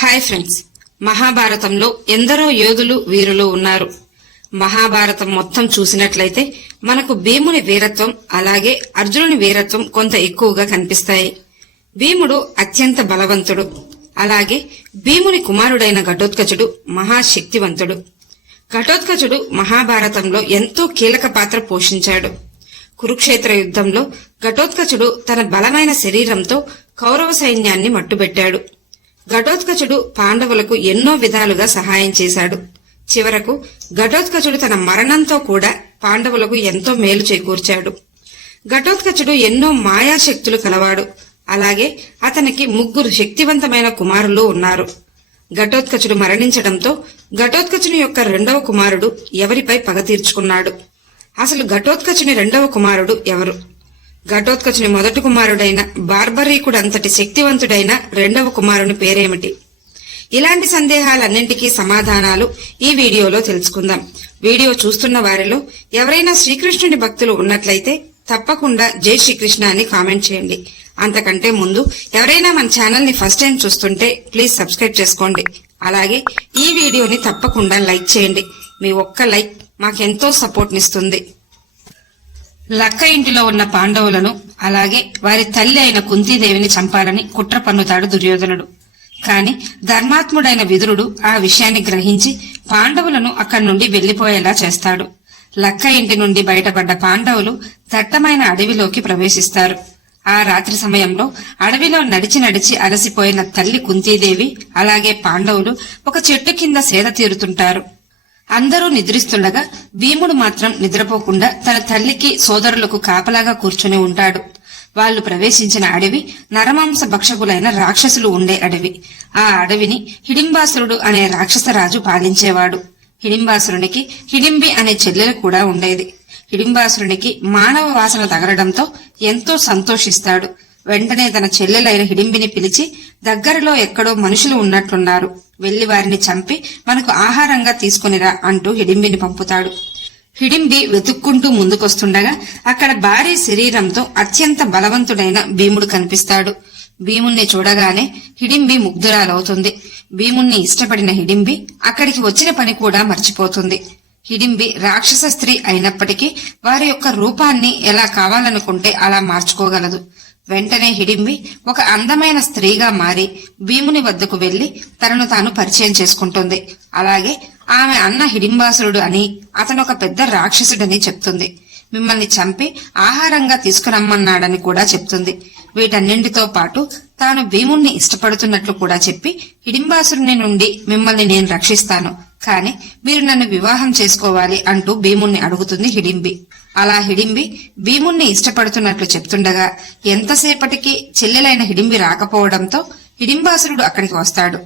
Hi friends. మహాభారతంలో ఎందరో యోధులు వీరులు ఉన్నారు. మహాభారతం మొత్తం చూసినట్లయితే మనకు భీముని వీరత్వం అలాగే అర్జునుని వీరత్వం కొంత ఎక్కువగా కనిపిస్తాయి. భీముడు అత్యంత బలవంతుడు. అలాగే భీముని కుమారుడైన ఘటోత్కచుడు మహాశక్తివంతుడు. ఘటోత్కచుడు మహాభారతంలో ఎంతో కీలక పాత్ర పోషించాడు. కురుక్షేత్ర యుద్ధంలో ఘటోత్కచుడు తన బలమైన శరీరంతో కౌరవ సైన్యాన్ని మట్టుబెట్టాడు. ఘటోత్కచుడు పాండవులకు ఎన్నో విధాలుగా సహాయం చేశాడు. చివరకు ఘటోత్కచుడు తన మరణంతో కూడా పాండవులకు ఎంతో మేలు చేకూర్చాడు. ఘటోత్కచుడు ఎన్నో మాయాశక్తులు కలవాడు. అలాగే అతనికి ముగ్గురు శక్తివంతమైన కుమారులు ఉన్నారు. ఘటోత్కచుడు మరణించడంతో ఘటోత్కచుని యొక్క రెండవ కుమారుడు ఎవరిపై పగ తీర్చుకున్నాడు? అసలు ఘటోత్కచుని రెండవ కుమారుడు ఎవరు? ఘటోత్కచుని మొదటి కుమారుడైన బార్బరీకుడు అంతటి శక్తివంతుడైన రెండవ కుమారుని పేరేమిటి? ఇలాంటి సందేహాలన్నింటికీ సమాధానాలు ఈ వీడియోలో తెలుసుకుందాం. వీడియో చూస్తున్న వారిలో ఎవరైనా శ్రీకృష్ణుని భక్తులు ఉన్నట్లయితే తప్పకుండా జై శ్రీకృష్ణ అని కామెంట్ చేయండి. అంతకంటే ముందు ఎవరైనా మన ఛానల్ని ఫస్ట్ టైం చూస్తుంటే ప్లీజ్ సబ్స్క్రైబ్ చేసుకోండి. అలాగే ఈ వీడియోని తప్పకుండా లైక్ చేయండి. మీ ఒక్క లైక్ మాకెంతో సపోర్ట్నిస్తుంది. లక్క ఇంటిలో ఉన్న పాండవులను అలాగే వారి తల్లి అయిన కుంతీదేవిని చంపాలని కుట్ర పన్నుతాడు దుర్యోధనుడు. కాని ధర్మాత్ముడైన విదురుడు ఆ విషయాన్ని గ్రహించి పాండవులను అక్కడి నుండి వెళ్ళిపోయేలా చేస్తాడు. లక్క ఇంటి నుండి బయటపడ్డ పాండవులు దట్టమైన అడవిలోకి ప్రవేశిస్తారు. ఆ రాత్రి సమయంలో అడవిలో నడిచి నడిచి అలసిపోయిన తల్లి కుంతీదేవి అలాగే పాండవులు ఒక చెట్టు కింద సేద తీరుతుంటారు. అందరూ నిద్రిస్తుండగా భీముడు మాత్రం నిద్రపోకుండా తన తల్లికి సోదరులకు కాపలాగా కూర్చుని ఉంటాడు. వాళ్ళు ప్రవేశించిన అడవి నరమాంస భక్షకులైన రాక్షసులు ఉండే అడవి. ఆ అడవిని హిడింబాసురుడు అనే రాక్షసరాజు పాలించేవాడు. హిడింబాసురునికి హిడింబి అనే చెల్లెలు కూడా ఉండేది. హిడింబాసురునికి మానవ వాసన తగలడంతో ఎంతో సంతోషిస్తాడు. వెంటనే తన చెల్లెలైన హిడింబిని పిలిచి దగ్గరలో ఎక్కడో మనుషులు ఉన్నట్లున్నారు వెళ్ళి వారిని చంపి మనకు ఆహారంగా తీసుకునిరా అంటూ హిడింబిని పంపుతాడు. హిడింబి వెతుక్కుంటూ ముందుకొస్తుండగా అక్కడ భారీ శరీరంతో అత్యంత బలవంతుడైన భీముడు కనిపిస్తాడు. భీముణ్ణి చూడగానే హిడింబి ముగ్ధురాలవుతుంది. భీముణ్ణి ఇష్టపడిన హిడింబి అక్కడికి వచ్చిన పని కూడా మర్చిపోతుంది. హిడింబి రాక్షస స్త్రీ అయినప్పటికీ వారి యొక్క రూపాన్ని ఎలా కావాలనుకుంటే అలా మార్చుకోగలదు. వెంటనే హిడింబి ఒక అందమైన స్త్రీగా మారి భీముని వద్దకు వెళ్ళి తనను తాను పరిచయం చేసుకుంటుంది. అలాగే ఆమె అన్న హిడింబాసురుడు అని అతను ఒక పెద్ద రాక్షసుడని చెప్తుంది. మిమ్మల్ని చంపి ఆహారంగా తీసుకురమ్మన్నాడని కూడా చెప్తుంది. వీటన్నింటితో పాటు తాను భీముణ్ణి ఇష్టపడుతున్నట్లు కూడా చెప్పి హిడింబాసురుని నుండి మిమ్మల్ని నేను రక్షిస్తాను. కాని మీరు నన్ను వివాహం చేసుకోవాలి అంటూ భీముణ్ణి అడుగుతుంది హిడింబి. అలా హిడింబి భీముణ్ణి ఇష్టపడుతున్నట్లు చెప్తుండగా ఎంతసేపటికి చెల్లెలైన హిడింబి రాకపోవడంతో హిడింబాసురుడు అక్కడికి వస్తాడు.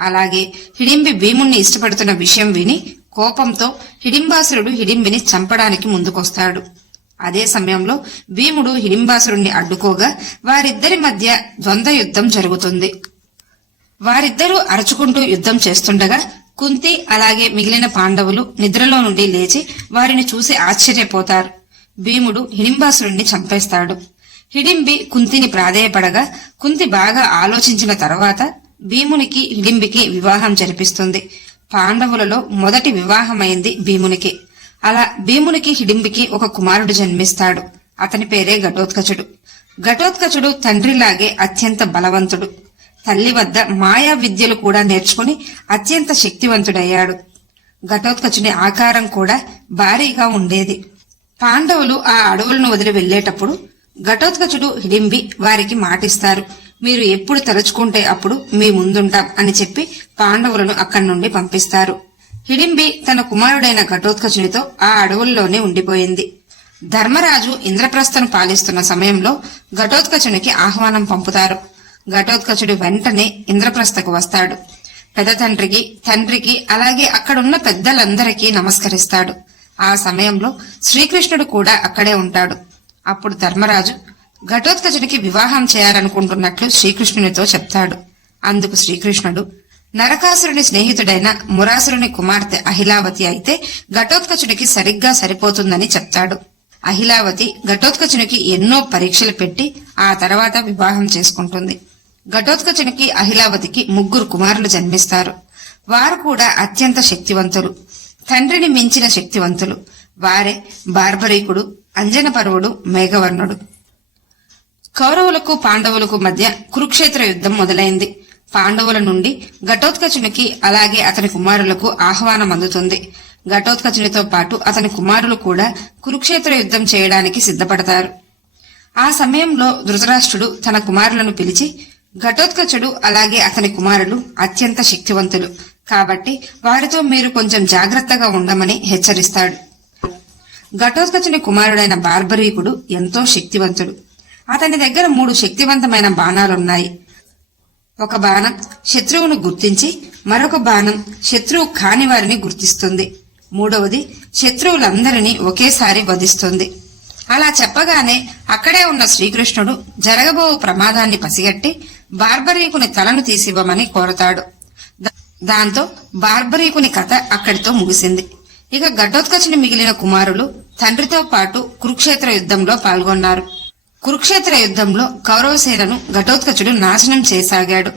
అలాగే హిడింబి భీముణ్ణి ఇష్టపడుతున్న విషయం విని కోపంతో హిడింబాసురుడు హిడింబిని చంపడానికి ముందుకొస్తాడు. అదే సమయంలో భీముడు హిడింబాసురుణ్ణి అడ్డుకోగా వారిద్దరి మధ్య ద్వంద్వ యుద్ధం జరుగుతుంది. వారిద్దరూ అరచుకుంటూ యుద్ధం చేస్తుండగా కుంతి అలాగే మిగిలిన పాండవులు నిద్రలో నుండి లేచి వారిని చూసి ఆశ్చర్యపోతారు. భీముడు హిడింబాసురుణ్ణి చంపేస్తాడు. హిడింబి కుంతిని ప్రాధేయపడగా కుంతి బాగా ఆలోచించిన తర్వాత భీమునికి హిడింబికి వివాహం జరిపిస్తుంది. పాండవులలో మొదటి వివాహమైంది భీమునికి. అలా భీమునికి హిడింబికి ఒక కుమారుడు జన్మిస్తాడు. అతని పేరే ఘటోత్కచుడు. ఘటోత్కచుడు తండ్రిలాగే అత్యంత బలవంతుడు. తల్లి వద్ద మాయా విద్యలు కూడా నేర్చుకుని అత్యంత శక్తివంతుడయ్యాడు. ఘటోత్కచుని ఆకారం కూడా భారీగా ఉండేది. పాండవులు ఆ అడవులను వదిలి వెళ్ళేటప్పుడు ఘటోత్కచుడు హిడింబి వారికి మాటిస్తారు. మీరు ఎప్పుడు తలుచుకుంటే అప్పుడు మీ ముందుంటాం అని చెప్పి పాండవులను అక్కడి నుండి పంపిస్తారు. హిడింబి తన కుమారుడైన ఘటోత్కచునితో ఆ అడవుల్లోనే ఉండిపోయింది. ధర్మరాజు ఇంద్రప్రస్థను పాలిస్తున్న సమయంలో ఘటోత్కచునికి ఆహ్వానం పంపుతారు. ఘటోత్కచుడు వెంటనే ఇంద్రప్రస్థకు వస్తాడు. పెద్ద తండ్రికి తండ్రికి అలాగే అక్కడున్న పెద్దలందరికీ నమస్కరిస్తాడు. ఆ సమయంలో శ్రీకృష్ణుడు కూడా అక్కడే ఉంటాడు. అప్పుడు ధర్మరాజు ఘటోత్కచుడికి వివాహం చేయాలనుకుంటున్నట్లు శ్రీకృష్ణునితో చెప్తాడు. అందుకు శ్రీకృష్ణుడు నరకాసురుని స్నేహితుడైన మురాసురుని కుమార్తె అహిలావతి అయితే ఘటోత్కచుడికి సరిగ్గా సరిపోతుందని చెప్తాడు. అహిలావతి ఘటోత్కచునికి ఎన్నో పరీక్షలు పెట్టి ఆ తర్వాత వివాహం చేసుకుంటుంది. ఘటోత్కచునికి అహిలావతికి ముగ్గురు కుమారులు జన్మిస్తారు. వారు కూడా అత్యంత శక్తివంతులు. తండ్రిని మించిన శక్తివంతులు. వారే బార్బరీకుడు అంజనపర్వుడు మేఘవర్ణుడు. కౌరవులకు పాండవులకు మధ్య కురుక్షేత్ర యుద్ధం మొదలైంది. పాండవుల నుండి ఘటోత్కచునికి అలాగే అతని కుమారులకు ఆహ్వానం అందుతుంది. ఘటోత్కచునితో పాటు అతని కుమారులు కూడా కురుక్షేత్ర యుద్ధం చేయడానికి సిద్ధపడతారు. ఆ సమయంలో ధృతరాష్ట్రుడు తన కుమారులను పిలిచి ఘటోత్కచుడు అలాగే అతని కుమారులు అత్యంత శక్తివంతులు. కాబట్టి వారితో మీరు కొంచెం జాగ్రత్తగా ఉండమని హెచ్చరిస్తాడు. ఘటోత్కచుని కుమారుడైన బార్బరీకుడు ఎంతో శక్తివంతుడు. అతని దగ్గర మూడు శక్తివంతమైన బాణాలున్నాయి. ఒక బాణం శత్రువును గుర్తించి మరొక బాణం శత్రువు కాని వారిని గుర్తిస్తుంది. మూడవది శత్రువులందరినీ ఒకేసారి వధిస్తుంది. అలా చెప్పగానే అక్కడే ఉన్న శ్రీకృష్ణుడు జరగబో ప్రమాదాన్ని పసిగట్టి బార్బరీకుని తలను తీసివ్వమని కోరతాడు. దాంతో బార్బరీకుని కథ అక్కడితో ముగిసింది. ఇక గడ్డోత్కచుని మిగిలిన కుమారులు తండ్రితో పాటు కురుక్షేత్ర యుద్ధంలో పాల్గొన్నారు. కురుక్షేత్ర యుద్ధంలో కౌరవసేనను ఘటోత్కచుడు నాశనం చేసాగాడు.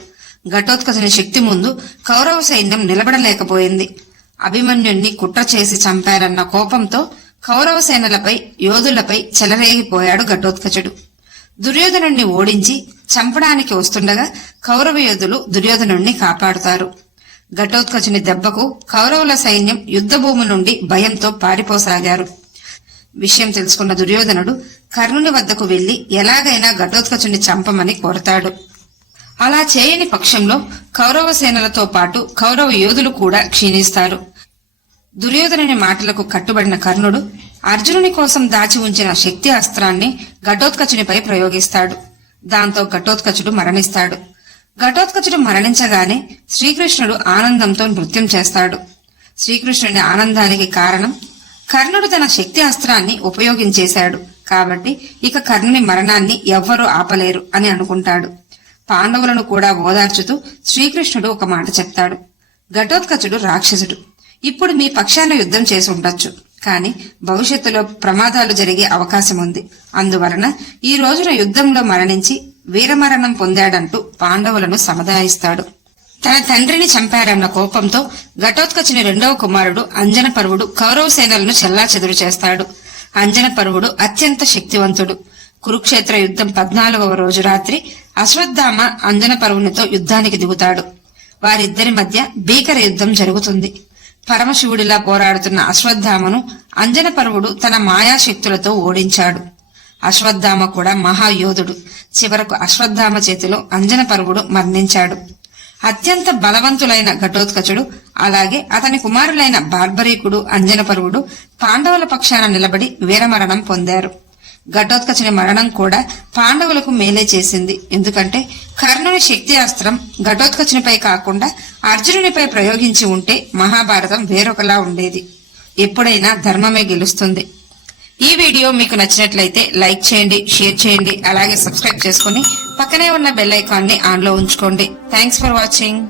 ఘటోత్కచుని శక్తి ముందు కౌరవ సైన్యం నిలబడలేకపోయింది. అభిమన్యుణ్ణి కుట్ర చేసి చంపారన్న కోపంతో కౌరవ సేనలపై యోధులపై చెలరేగిపోయాడు ఘటోత్కచుడు. దుర్యోధనుణ్ణి ఓడించి చంపడానికి వస్తుండగా కౌరవ యోధులు దుర్యోధనుణ్ణి కాపాడుతారు. ఘటోత్కచుని దెబ్బకు కౌరవుల సైన్యం యుద్ధభూమి నుండి భయంతో పారిపోసాగారు. విషయం తెలుసుకున్న దుర్యోధనుడు కర్ణుని వద్దకు వెళ్ళి ఎలాగైనా ఘటోత్కచుని చంపమని కోరతాడు. అలా చేయని పక్షంలో కౌరవ సేనలతో పాటు కౌరవ యోధులు కూడా క్షీణిస్తారు. దుర్యోధనుని మాటలకు కట్టుబడిన కర్ణుడు అర్జునుని కోసం దాచి ఉంచిన శక్తి అస్త్రాన్ని ఘటోత్కచునిపై ప్రయోగిస్తాడు. దాంతో ఘటోత్కచుడు మరణిస్తాడు. ఘటోత్కచుడు మరణించగానే శ్రీకృష్ణుడు ఆనందంతో నృత్యం చేస్తాడు. శ్రీకృష్ణుని ఆనందానికి కారణం కర్ణుడు తన శక్తి అస్త్రాన్ని ఉపయోగించేశాడు. కాబట్టి ఇక కర్ణుని మరణాన్ని ఎవ్వరూ ఆపలేరు అని అనుకుంటాడు. పాండవులను కూడా ఓదార్చుతూ శ్రీకృష్ణుడు ఒక మాట చెప్తాడు. ఘటోత్కచుడు రాక్షసుడు. ఇప్పుడు మీ పక్షాన యుద్ధం చేసి ఉండొచ్చు. కానీ భవిష్యత్తులో ప్రమాదాలు జరిగే అవకాశం ఉంది. అందువలన ఈ రోజున యుద్ధంలో మరణించి వీరమరణం పొందాడంటూ పాండవులను సముదాయిస్తాడు. తన తండ్రిని చంపారన్న కోపంతో ఘటోత్కచుని రెండవ కుమారుడు అంజనపర్వుడు కౌరవ సేనలను చెల్లాచెదురు చేస్తాడు. అంజనపర్వుడు అత్యంత శక్తివంతుడు. కురుక్షేత్ర యుద్ధం పద్నాలుగవ రోజు రాత్రి అశ్వత్థామ అంజనపర్వునితో యుద్ధానికి దిగుతాడు. వారిద్దరి మధ్య భీకర యుద్ధం జరుగుతుంది. పరమశివుడిలా పోరాడుతున్న అశ్వత్థామను అంజనపర్వుడు తన మాయాశక్తులతో ఓడించాడు. అశ్వత్థామ కూడా మహాయోధుడు. చివరకు అశ్వత్థామ చేతిలో అంజనపర్వుడు మరణించాడు. అత్యంత బలవంతులైన ఘటోత్కచుడు అలాగే అతని కుమారులైన బార్బరీకుడు అంజనపరువుడు పాండవుల పక్షాన నిలబడి వీరమరణం పొందారు. ఘటోత్కచుని మరణం కూడా పాండవులకు మేలే చేసింది. ఎందుకంటే కర్ణుని శక్తి అస్త్రం ఘటోత్కచునిపై కాకుండా అర్జునునిపై ప్రయోగించి ఉంటే మహాభారతం వేరొకలా ఉండేది. ఎప్పుడైనా ధర్మమే గెలుస్తుంది. ఈ వీడియో మీకు నచ్చినట్లయితే లైక్ చేయండి షేర్ చేయండి అలాగే సబ్స్క్రైబ్ చేసుకుని పక్కనే ఉన్న బెల్ ఐకాన్ని ఆన్లో ఉంచుకోండి. Thanks for watching